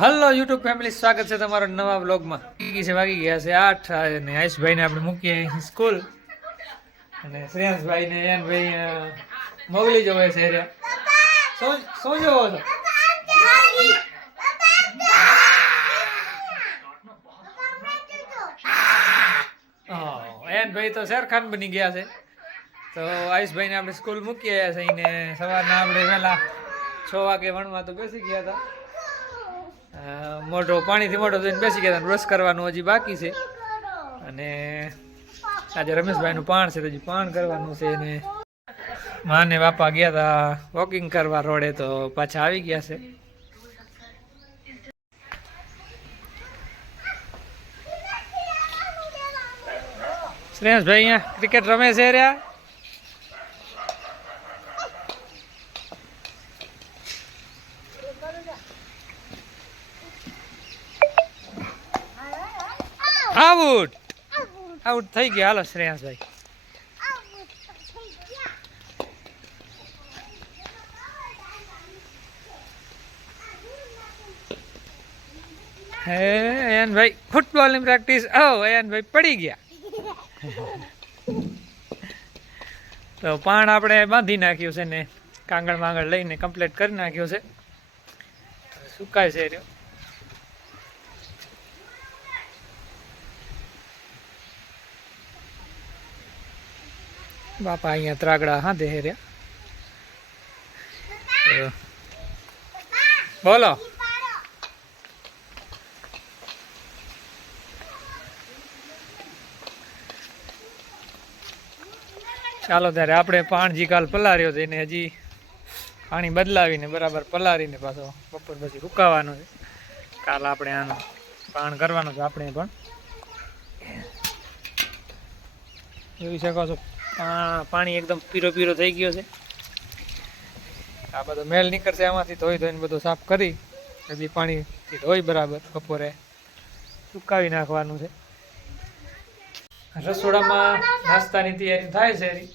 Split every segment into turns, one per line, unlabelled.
Hello YouTube family સ્વાગત છે તમારા નવા બ્લોગમાં વાગી છે વાગી ગયા છે આઠ. અને આયુષભાઈને આપણે મૂકીએ સ્કૂલ અને શ્રેયાંશભાઈ ને યનભાઈ અ, મોગલી જોવે છે શું શું જોવો છો? એનભાઈ તો શેરખાન બની ગયા છે. તો આયુષભાઈને આપણે સ્કૂલ મૂકી આવ્યા છે એને સવારના આપણે વહેલા છ વાગે વણવા તો બેસી ગયા હતા. મોઢો પાણીથી મોઢો ધોઈને બેસી ગયા બ્રશ કરવાનું હજી બાકી છે. અને આજે રમેશભાઈનું પાણ છે તો હજી પાણ કરવાનું છે ને મા ને બાપા ગયા હતા વોકિંગ કરવા રોડે તો પાછા આવી ગયા છે. શ્રેયસભાઈ અહીંયા ક્રિકેટ રમે છે રહ્યા આઉટ. આઉટ. થઈ ગયા. હાલો શ્રેયાસભાઈ. હે અયનભાઈ ફૂટબોલની પ્રેક્ટિસ. આવો અયનભાઈ પડી ગયા. તો પાણ આપણે બાંધી નાખ્યું છે ને કાંગળ માંગળ લઈને કમ્પ્લીટ કરી નાખ્યું છે. સુકાય છે રહ્યો. બાપા અહીંયા ત્રાગડા, હા, દેહે રહ્યા. બોલો. ચાલો ત્યારે આપણે પાણજી કાલ પલાર્યો છે, એને હજી પાણી બદલાવીને, બરાબર પલારીને પાછો બપોર પછી સુકાવાનું છે. કાલ આપણે આનું પાણ કરવાનું છે, આપણે પણ. જોઈ શકો છો પાણી એકદમ પીરો પીરો થઈ ગયો છે. આ બધો મેલ નીકળશે આમાંથી ધોઈ ધોઈને બધું સાફ કરી હજી પાણીથી ધોઈ બરાબર બપોરે સુકાવી નાખવાનું છે. રસોડામાં નાસ્તાની તૈયારી થાય છે એરી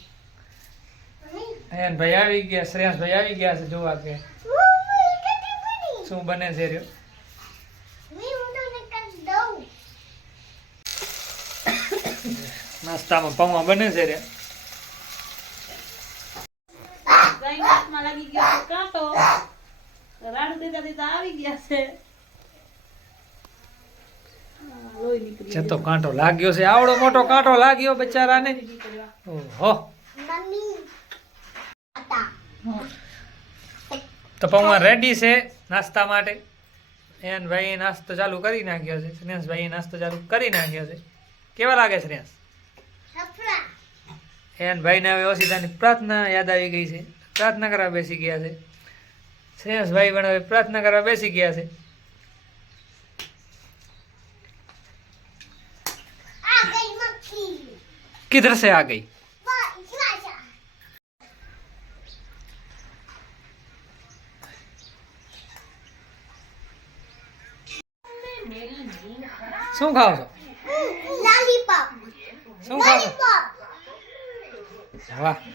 ભાઈ આવી ગયા શ્રેયાંશભાઈ આવી ગયા છે જોવા કે. શું બને છે રહ્યો નાસ્તામાં પૌવા બને છે રે
ગાય નાકમાં લાગી ગયો છે કાંટો રાડું દેતા દેતા આવી ગયા છે. હા, લોહી નીકળી
છે તો કાંટો લાગ્યો છે. આવડો મોટો કાંટો લાગ્યો બચારાને. ઓહો. તો પૌવા રેડી છે નાસ્તા માટે. એન ભાઈ નાસ્તો ચાલુ કરી નાખ્યો છે. શ્રેયાંશ નાસ્તો ચાલુ કરી નાખ્યો છે. કેવા લાગે શ્રેયાસ એન ભાઈને હવે ઓશિતાની પ્રાર્થના યાદ આવી ગઈ છે. પ્રાર્થના કરવા બેસી ગયા છે. શ્રેયસભાઈ પણ હવે પ્રાર્થના કરવા બેસી ગયા છે. કિધર છે આ ગઈ? શું ખાવ છો? શું ખાવ છો? વાહ.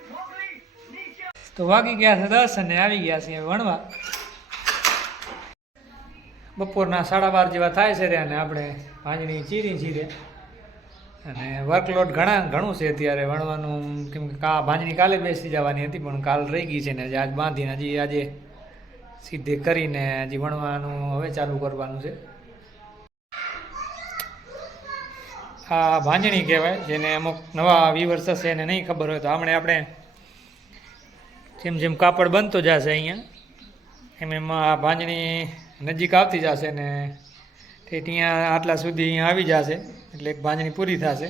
તો વાગી ગયા છે દસ અને આવી ગયા છે વણવા. બપોરના સાડા બાર જેવા થાય છે અને આપણે પાંજણી ચીરી ચીરે. અને વર્કલોડ ઘણા ઘણું છે અત્યારે વણવાનું, કેમ કે કા ભાંજણી કાલે બેસી જવાની હતી, પણ કાલ રહી ગઈ છે ને આજ બાંધીને હજી આજે સીધે કરીને હજી વણવાનું હવે ચાલુ કરવાનું છે. આ ભાંજણી કહેવાય, જેને અમુક નવા વ્યુઅર્સ હશે એને નહીં ખબર હોય તો હમણાં આપણે જેમ જેમ કાપડ બનતો જશે અહીંયા, એમ એમ આ ભાંજણી નજીક આવતી જશે ને તે ત્યાં આટલા સુધી અહીંયા આવી જશે, એટલે એક ભાંજણી પૂરી થશે.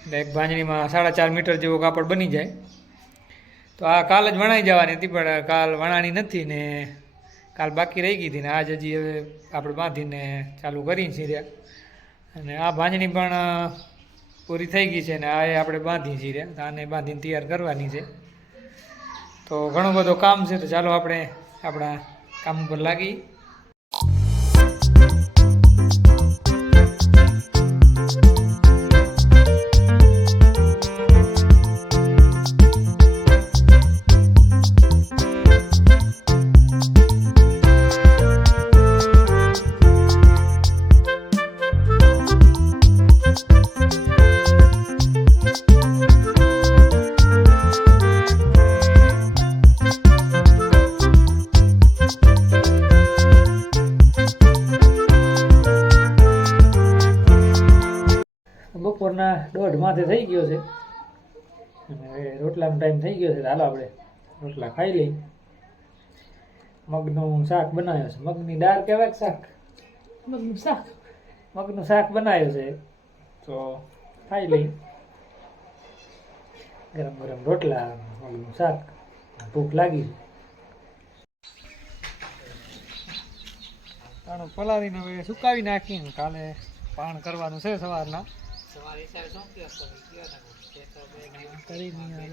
એટલે એક ભાંજણીમાં સાડા ચાર મીટર જેવો કાપડ બની જાય. તો આ કાલ જ વણાઈ જવાની હતી, પણ કાલ વણાણી નથી ને કાલ બાકી રહી ગઈ હતી ને આજ હજી હવે આપણે બાંધીને ચાલુ કરી છીએ અને આ ભાંજણી પણ પૂરી થઈ ગઈ છે ને આ આપણે બાંધી છીએ આને બાંધીને તૈયાર કરવાની છે. તો ઘણું બધું કામ છે તો ચાલો આપણે આપણા કામ ઉપર લાગી. રોટલાનો ટાઈમ થઈ ગયો છે. હાલો આપણે રોટલા ખાઈ લઈ મગનું શાક બનાવ્યો છે. મગની દાળ કહેવાય કે શાક?
મગનું શાક.
મગનું શાક બનાવ્યું છે. તો ખાઈ લઈ ગરમ ગરમ રોટલા મગનું શાક. ભૂખ લાગી છે. તાણું પલાળીને હવે સુકાવી નાખીને કાલે પાણ કરવાનું છે સવારના. કરીને હવે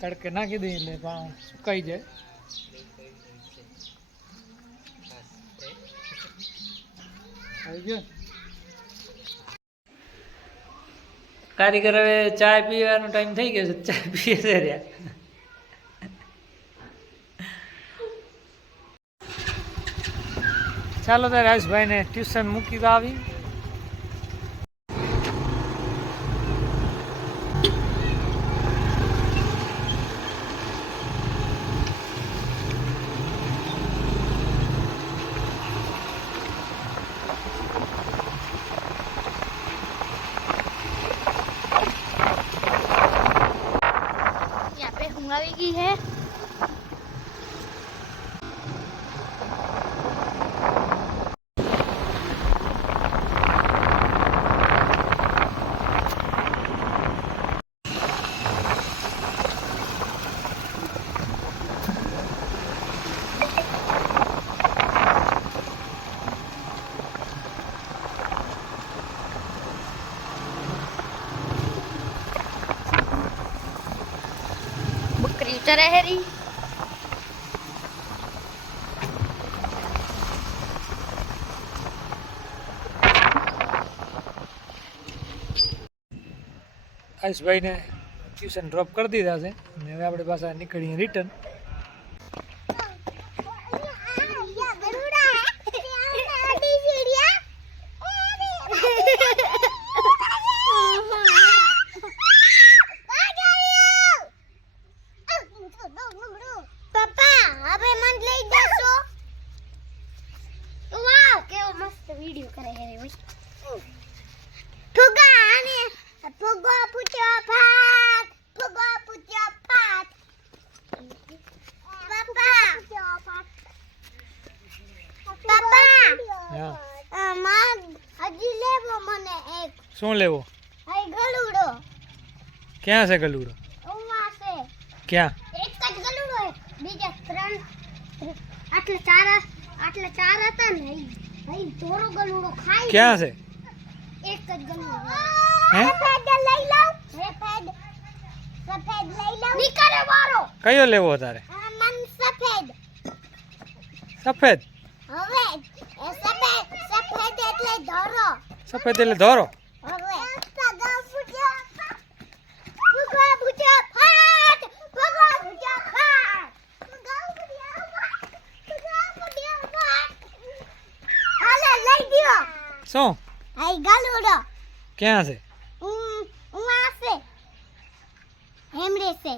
તડકે નાખી દઈએ એટલે પાણ સુકાઈ જાય કારીગર હવે ચા પીવાનો ટાઈમ થઈ ગયો છે ચા પીએ છે રહ્યા. ચાલો ત્યારે રાજભાઈને ટ્યુશન મૂકી તો આવી.
ચરાહેરી
આયુષભાઈને ટ્યુશન ડ્રોપ કરી દીધા છે. અને હવે આપણે પાસે નીકળીએ રિટર્ન
કરે હે રે ભાઈ ફુગા અને ફુગો પૂછ્યો ભાત ફુગો પૂછ્યો ભાત. પપ્પા. પપ્પા. માં હજી લેવો મને એક.
શું લેવો?
હઈ ગલુડો.
ક્યાં છે ગલુડો?
ઉમા છે.
ક્યાં?
એક જ ગલુડો હે બીજા ત્રણ- આટલે ચાર આટલે ચાર હતા ને
ક્યાં છે?
એક જ ગલુડો.
હે?
લઈ લઉં સફેદ સફેદ લઈ નીકળે વારો
કયો લેવો તારે?
મન સફેદ.
સફેદ?
હવે સફેદ સફેદ એટલે ધોરો.
સફેદ એટલે ધોરો
હવે પગા ફૂટ્યો પગા ફૂટ્યો ફાટ પગા ફૂટ્યો ફાટ પગા ફૂટ્યો ફાટ પગા ફૂટ્યો ફાટ હાલે લઈ દ્યો
શું?
આઈ ગાલુડો.
ક્યાં છે?
ઉવા છે. હેમરે છે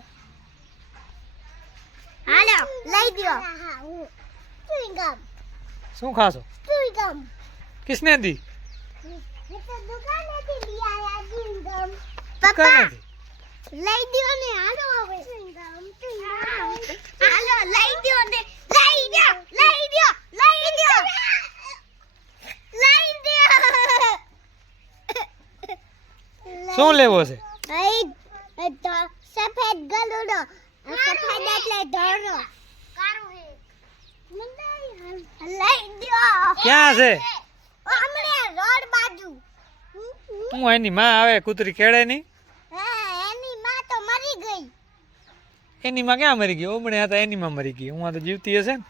હાલો લઈ દો ચુઈંગમ
શું ખાશો?
ચુઈંગમ
કિસને દી
મેં તો દુકાને થી લઈ આયા ચુઈંગમ
પપ્પા
લઈ દો ને. હાલો હવે. હાલો લઈ દો ને. લઈ દો
શું લેવો છે?
સફેદ ગલુડો સફેદ એટલે દ્યો
ક્યાં છે?
રોડ બાજુ.
હું એની માં આવે કૂતરી કેળે
હા એની માં તો મરી ગઈ.
એની માં ક્યાં મરી ગઈ? ઓમણે હતા એની માં મરી ગઈ. હું આ તો જીવતી હશે ને
ઉ-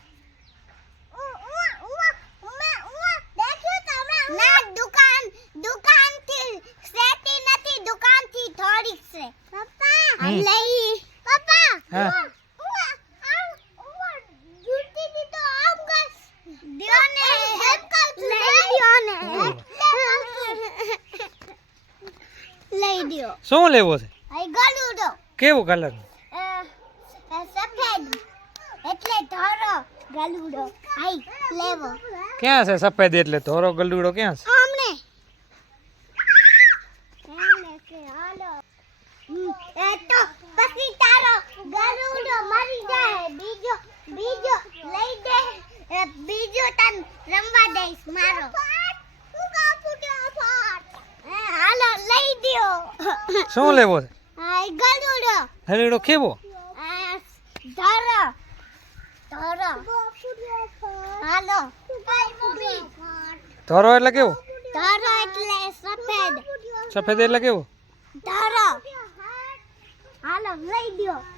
ઉવા, ઉવા, ઉમા, ઉવા. દેખ્યું તમે? ના દુકાન દુકાનથી સેટી નથી દુકાનથી થોડીક છે પપ્પા
હમ.
લઈ પપ્પા
હા.
ઉવા, ઉવા, આમ, ઉવા. જૂતીથી તો આમ કર. દ્યોને હેલ્પ કર તું. લઈ દ્યોને. લઈ દ્યો
શું લેવો છે? કેવો કલર
સફેદ. એટલે ધોરો ગલુડો આઈ લેવો.
ક્યાં છે સફેદ એટલે? ધોરો ગલુડો ક્યાં છે
આમને એમને કે હાલો હમ, એ તો પછી તારો ગલુડો મરી જાય બીજો બીજો લઈ દે એ બીજો તન રમવા દઈશ મારો. હાલો લઈ દિયો.
શું લેવો છે?
ગલુડો
હરેડો કેવો
ધરો. ધરો. હાલો.
ધોરો એટલે કેવો?
ધરો એટલે સફેદ.
સફેદ એટલે કેવો?
ધરો. હાલો લઈ દ્યો.